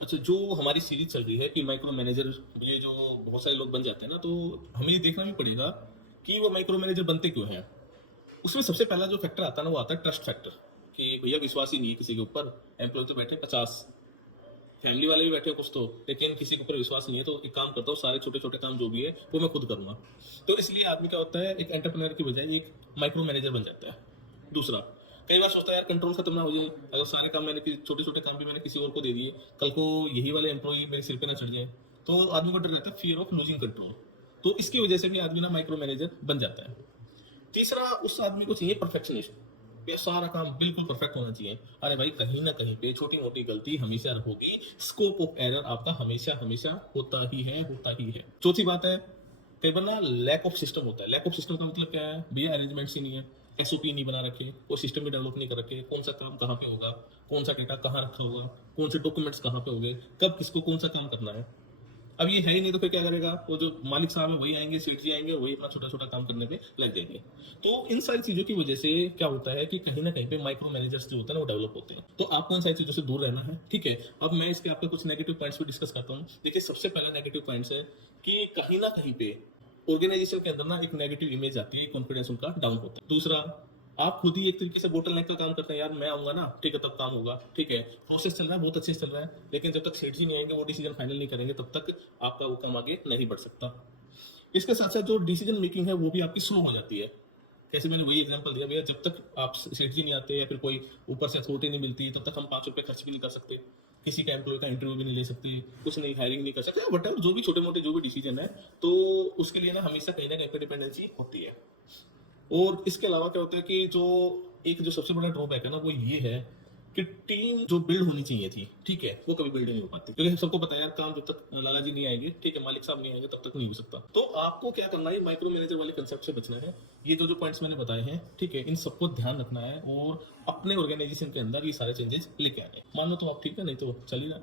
अच्छा, जो हमारी सीरीज चल रही है कि माइक्रो मैनेजर, ये जो बहुत सारे लोग बन जाते हैं ना, तो हमें ये देखना भी पड़ेगा कि वो माइक्रो मैनेजर बनते क्यों हैं। उसमें सबसे पहला जो फैक्टर आता है ना, वो आता है ट्रस्ट फैक्टर, कि भैया विश्वास ही नहीं है किसी के ऊपर। एम्प्लॉय तो बैठे 50, फैमिली वाले भी बैठे हो कुछ तो, लेकिन किसी के ऊपर विश्वास नहीं है, तो एक काम करता हूँ, सारे छोटे छोटे काम जो भी है वो मैं खुद करूंगा। तो इसलिए आदमी क्या होता है, एक एंटरप्रेन्योर की बजाय एक माइक्रो मैनेजर बन जाता है। दूसरा, कई बार सोचता है यार कंट्रोल खत्म ना हो जाए, अगर सारे काम मैंने छोटे छोटे काम भी मैंने किसी और को दे दिए, कल को यही वाले एम्प्लॉय मेरे सिर पे ना चढ़ जाए। तो आदमी को डर रहता है, फियर ऑफ लूजिंग कंट्रोल। तो इसकी वजह से भी आदमी ना माइक्रो मैनेजर बन जाता है। तीसरा, उस आदमी को चाहिए परफेक्शनिस्ट, ये सारा काम बिल्कुल परफेक्ट होना चाहिए। अरे भाई, कहीं ना कहीं पे छोटी मोटी गलती हमेशा होगी, स्कोप ऑफ एरर आपका हमेशा हमेशा होता ही है, होता ही है। चौथी बात है, कई बार ना लैक ऑफ सिस्टम होता है। लैक ऑफ सिस्टम का मतलब क्या है भैया, अरेंजमेंट ही नहीं है, एसओपी नहीं बना रखे, कोई सिस्टम भी डेवलप नहीं कर रखे, कौन सा काम कहाँ पे होगा, कौन सा डेटा कहाँ रखा होगा, कौन से डॉक्यूमेंट्स कहाँ पे होंगे, कब किसको कौन सा काम करना है। अब ये है ही नहीं, तो फिर क्या करेगा वो जो मालिक साहब है, वही आएंगे, सेठ जी आएंगे, वही अपना छोटा छोटा काम करने पे लग जाएंगे। तो इन सारी चीजों की वजह से क्या होता है कि कहीं ना कहीं पे माइक्रो मैनेजर्स जो होते हैं ना, वो डेवलप होते हैं। तो आपको इन सारी चीजों से दूर रहना है, ठीक है। अब मैं इसके आपके कुछ नेगेटिव पॉइंट्स भी डिस्कस करता हूँ। देखिए, सबसे पहला नेगेटिव पॉइंट्स है कि कहीं ना कहीं पे ऑर्गेनाइजेशन के अंदर ना एक नेगेटिव इमेज आती है, कॉन्फिडेंस उनका डाउन होता है। दूसरा, आप खुद ही एक तरीके से बोटल नेक का काम करते हैं, यार मैं आऊंगा ना, ठीक है, तब काम होगा, ठीक है, प्रोसेस चल रहा है, बहुत अच्छे से चल रहा है, लेकिन जब तक सेठ जी नहीं आएंगे, वो डिसीजन फाइनल नहीं करेंगे, तब तक आपका वो काम आगे नहीं बढ़ सकता। इसके साथ साथ जो डिसीजन मेकिंग है वो भी आपकी स्लो हो जाती है। जैसे मैंने वही एग्जांपल दिया भैया, जब तक आप सेठ जी नहीं आते या फिर कोई ऊपर से अथॉरिटी नहीं मिलती, तब तक हम 5 रुपए खर्च भी नहीं कर सकते, किसी का एम्प्लॉय का इंटरव्यू भी नहीं ले सकते, कुछ नहीं, हायरिंग नहीं कर सकते, बट जो भी छोटे मोटे जो भी डिसीजन है, तो उसके लिए ना हमेशा कहीं ना कहीं पे डिपेंडेंसी होती है। और इसके अलावा क्या होता है कि जो एक जो सबसे बड़ा ड्रॉबैक है ना, वो ये है कि टीम जो बिल्ड होनी चाहिए थी, ठीक है, वो कभी बिल्ड नहीं हो पाती, क्योंकि सबको पता है यार, काम जब तक लाला जी नहीं आएंगे, ठीक है, मालिक साहब नहीं आएंगे, तब तक नहीं हो सकता। तो आपको क्या करना है, माइक्रो मैनेजर वाले कंसेप्ट से बचना है। ये जो जो पॉइंट्स मैंने बताए हैं, ठीक है, इन सबको ध्यान रखना है और अपने ऑर्गेनाइजेशन के अंदर ये सारे चेंजेस लेके आने हैं। मानो तो आप ठीक है, नहीं तो चलिए।